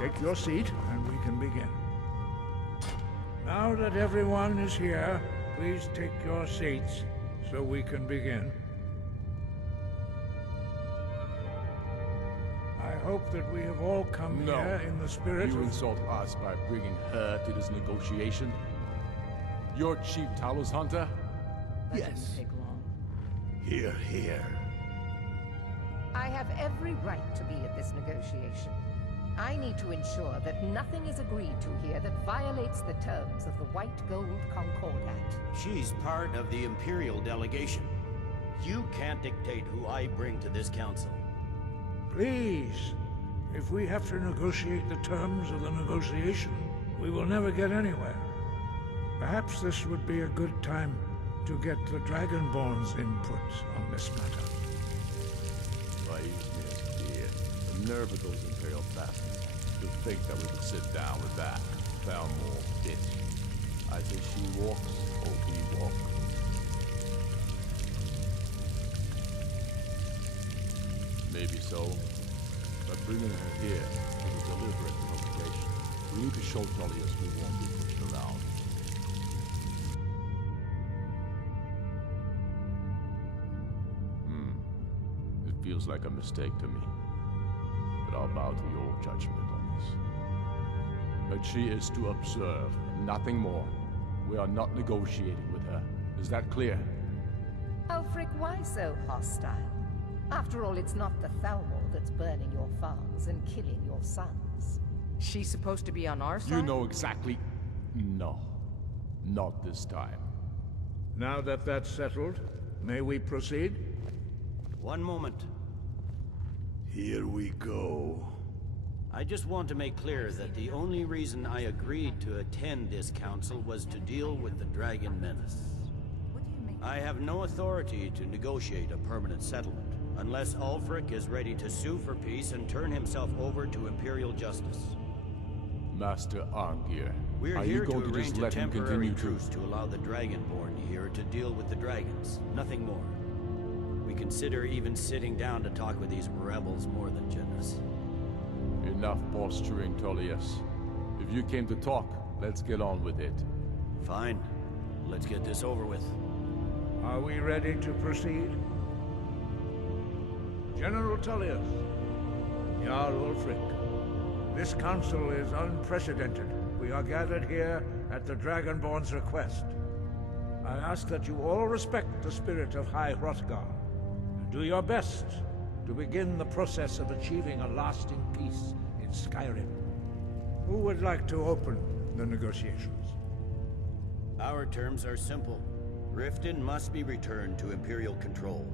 Take your seat, and we can begin. Now that everyone is here, please take your seats so we can begin. I hope that we have all come here in the spirit You of... insult us by bringing her to this negotiation? You're Chief Talos Hunter? That Yes. didn't take long. Here, here. I have every right to be at this negotiation. I need to ensure that nothing is agreed to here that violates the terms of the White Gold Concordat. She's part of the Imperial delegation. You can't dictate who I bring to this council. Please, if we have to negotiate the terms of the negotiation, we will never get anywhere. Perhaps this would be a good time to get the Dragonborn's input on this matter. Why, dear, the nerve of those Imperial bastards. To think that we would sit down with that foul more bitch. I say she walks, or we walk. Maybe so, but bringing her here is a deliberate provocation. We need to show Tullius we won't be pushed around. It feels like a mistake to me, but I'll bow to your judgment on this. But she is to observe, nothing more. We are not negotiating with her. Is that clear? Ulfric, why so hostile? After all, it's not the Thalmor that's burning your farms and killing your sons. She's supposed to be on our side? You know exactly... No. Not this time. Now that that's settled, may we proceed? One moment. Here we go. I just want to make clear that the only reason I agreed to attend this council was to deal with the Dragon Menace. I have no authority to negotiate a permanent settlement, unless Ulfric is ready to sue for peace and turn himself over to Imperial justice. Master Arngir, We're are here you to going to arrange just a let him temporary continue truce to allow the Dragonborn here to deal with the dragons, nothing more. We consider even sitting down to talk with these rebels more than generous. Enough posturing, Tullius. If you came to talk, let's get on with it. Fine. Let's get this over with. Are we ready to proceed? General Tullius, Jarl Ulfric, this council is unprecedented. We are gathered here at the Dragonborn's request. I ask that you all respect the spirit of High Hrothgar, and do your best to begin the process of achieving a lasting peace in Skyrim. Who would like to open the negotiations? Our terms are simple. Riften must be returned to Imperial control.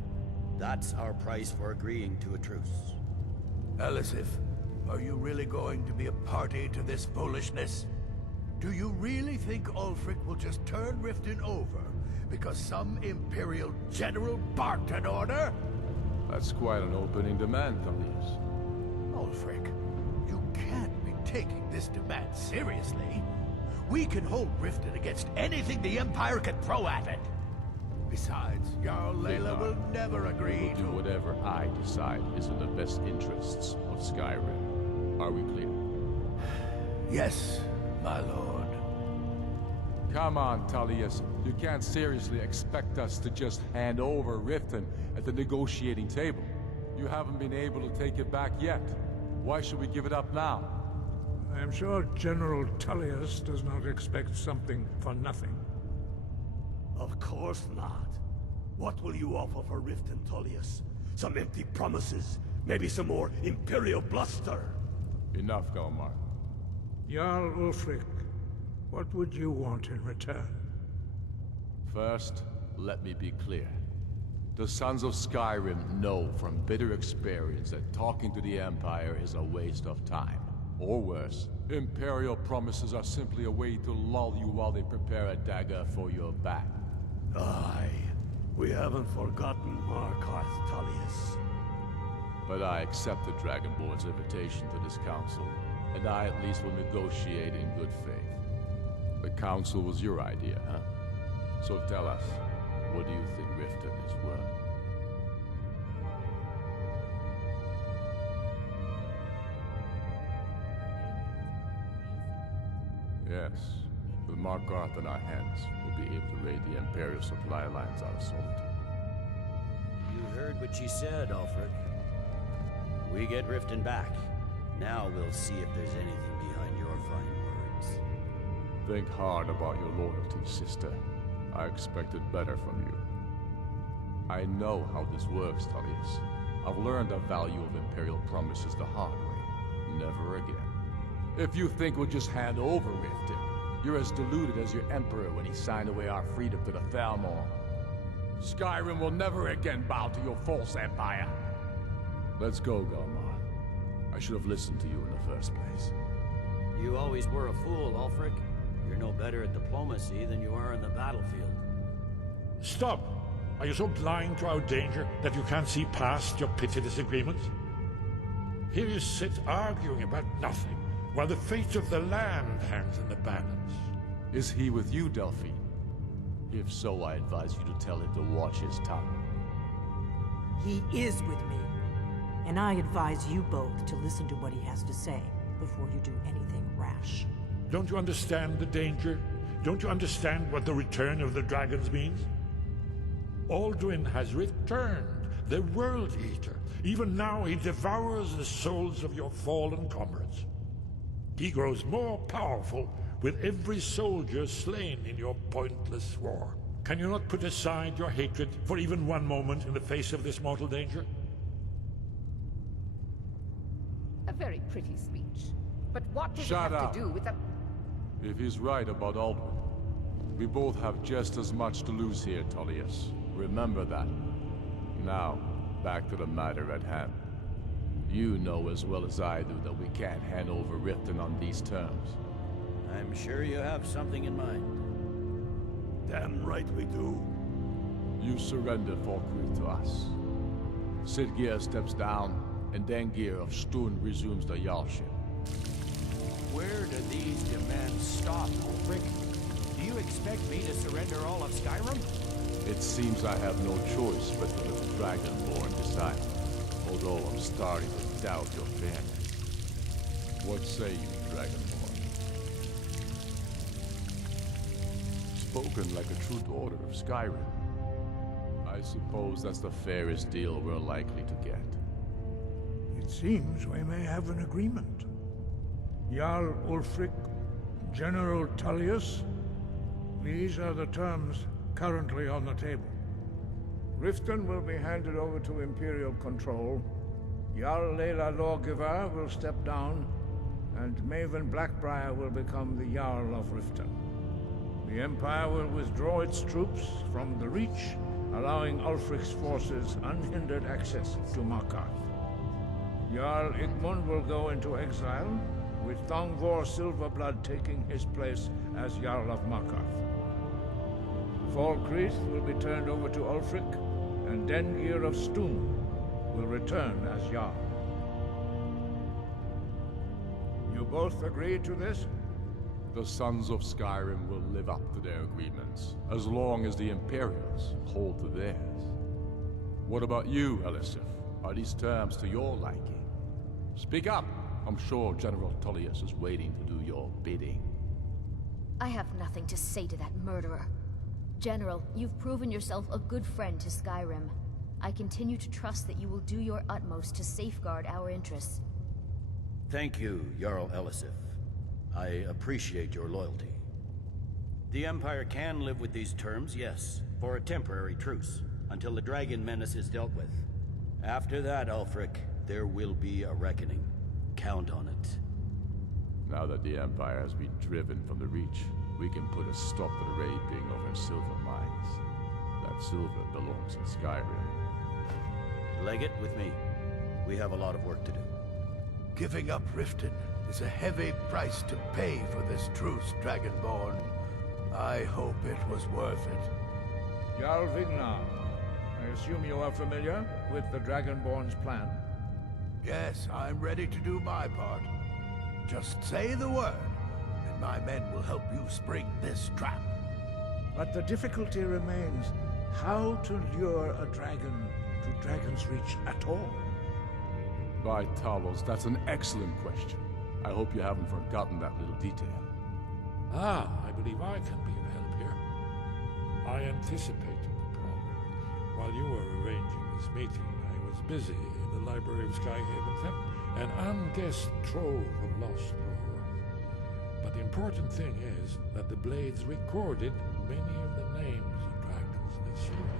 That's our price for agreeing to a truce. Elisif, are you really going to be a party to this foolishness? Do you really think Ulfric will just turn Riften over because some Imperial general barked an order? That's quite an opening demand, Tullius. Ulfric, you can't be taking this demand seriously. We can hold Riften against anything the Empire can throw at it. Besides, Jarl Layla will never agree We'll to... do whatever I decide is in the best interests of Skyrim. Are we clear? Yes, my lord. Come on, Tullius. You can't seriously expect us to just hand over Riften at the negotiating table. You haven't been able to take it back yet. Why should we give it up now? I am sure General Tullius does not expect something for nothing. Of course not. What will you offer for Riften, Tullius? Some empty promises? Maybe some more Imperial bluster? Enough, Galmar. Jarl Ulfric, what would you want in return? First, let me be clear. The Sons of Skyrim know from bitter experience that talking to the Empire is a waste of time. Or worse, Imperial promises are simply a way to lull you while they prepare a dagger for your back. Aye. We haven't forgotten Markarth, Tullius. But I accept the Dragonborn's invitation to this council, and I at least will negotiate in good faith. The council was your idea, huh? So tell us, what do you think Riften is worth? Yes. With Markarth in our hands, we'll be able to raid the Imperial supply lines out of Solitude. You heard what she said, Ulfric. We get Riften back. Now we'll see if there's anything behind your fine words. Think hard about your loyalty, sister. I expected better from you. I know how this works, Tullius. I've learned the value of Imperial promises the hard way. Never again. If you think we'll just hand over Riften, you're as deluded as your Emperor when he signed away our freedom to the Thalmor. Skyrim will never again bow to your false empire. Let's go, Galmar. I should have listened to you in the first place. You always were a fool, Ulfric. You're no better at diplomacy than you are in the battlefield. Stop! Are you so blind to our danger that you can't see past your petty disagreements? Here you sit arguing about nothing, while the fate of the land hangs in the balance. Is he with you, Delphine? If so, I advise you to tell him to watch his tongue. He is with me, and I advise you both to listen to what he has to say before you do anything rash. Don't you understand the danger? Don't you understand what the return of the dragons means? Alduin has returned, the World Eater. Even now he devours the souls of your fallen comrades. He grows more powerful with every soldier slain in your pointless war. Can you not put aside your hatred for even one moment in the face of this mortal danger? A very pretty speech. But what does Shut it have up. to do with the... If he's right about Alduin, we both have just as much to lose here, Tullius. Remember that. Now, back to the matter at hand. You know as well as I do that we can't hand over Riften on these terms. I'm sure you have something in mind. Damn right we do. You surrender Falkreath to us. Sidgeir steps down, and Dengir of Stun resumes the Jarlship. Where do these demands stop, Ulfric? Do you expect me to surrender all of Skyrim? It seems I have no choice but to let the Dragonborn decide. Although I'm starting to doubt your fairness. What say you, Dragonborn? Spoken like a true daughter of Skyrim. I suppose that's the fairest deal we're likely to get. It seems we may have an agreement. Jarl Ulfric, General Tullius, these are the terms currently on the table. Riften will be handed over to Imperial control, Jarl Lela Lawgiver will step down, and Maven Blackbriar will become the Jarl of Riften. The Empire will withdraw its troops from the Reach, allowing Ulfric's forces unhindered access to Markarth. Jarl Igmund will go into exile, with Thongvor Silverblood taking his place as Jarl of Markarth. Falkreath will be turned over to Ulfric, and Dengir of Stun will return as Jarl. You both agree to this? The Sons of Skyrim will live up to their agreements, as long as the Imperials hold to theirs. What about you, Elisif? Are these terms to your liking? Speak up! I'm sure General Tullius is waiting to do your bidding. I have nothing to say to that murderer. General, you've proven yourself a good friend to Skyrim. I continue to trust that you will do your utmost to safeguard our interests. Thank you, Jarl Elisif. I appreciate your loyalty. The Empire can live with these terms, yes, for a temporary truce, until the Dragon Menace is dealt with. After that, Ulfric, there will be a reckoning. Count on it. Now that the Empire has been driven from the Reach, we can put a stop to the raping of our silver mines. That silver belongs in Skyrim. Legate with me. We have a lot of work to do. Giving up Riften is a heavy price to pay for this truce, Dragonborn. I hope it was worth it. Jarl Vignar, I assume you are familiar with the Dragonborn's plan? Yes, I'm ready to do my part. Just say the word, and my men will help you spring this trap. But the difficulty remains how to lure a dragon to Dragon's Reach at all. By Talos, that's an excellent question. I hope you haven't forgotten that little detail. I believe I can be of help here. I anticipated the problem. While you were arranging this meeting, I was busy in the library of Skyhaven Temple, an unguessed trove of lost lore. But the important thing is that the Blades recorded many of the names of dragons they slew.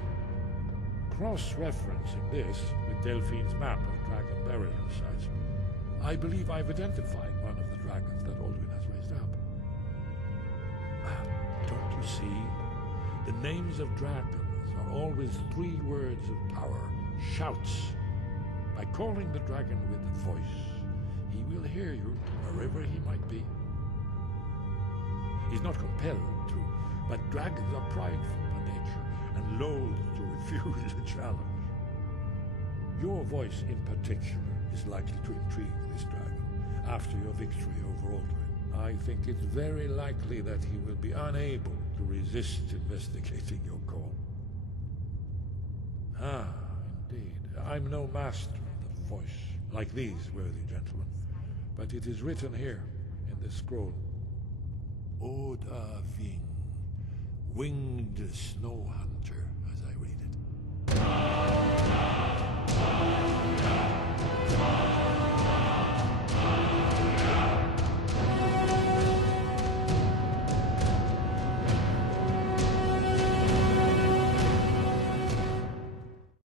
Cross-referencing this with Delphine's map of dragon burial sites, I believe I've identified one of the dragons that Alduin has raised up. Don't you see? The names of dragons are always 3 words of power, shouts. By calling the dragon with a voice, he will hear you wherever he might be. He's not compelled to, but dragons are prideful by nature and loath to refuse a challenge. Your voice in particular is likely to intrigue this dragon after your victory over Alduin. I think it's very likely that he will be unable to resist investigating your call. Indeed. I'm no master of the voice, like these worthy gentlemen, but it is written here in this scroll. Oda Ving, winged snow hunter, as I read it.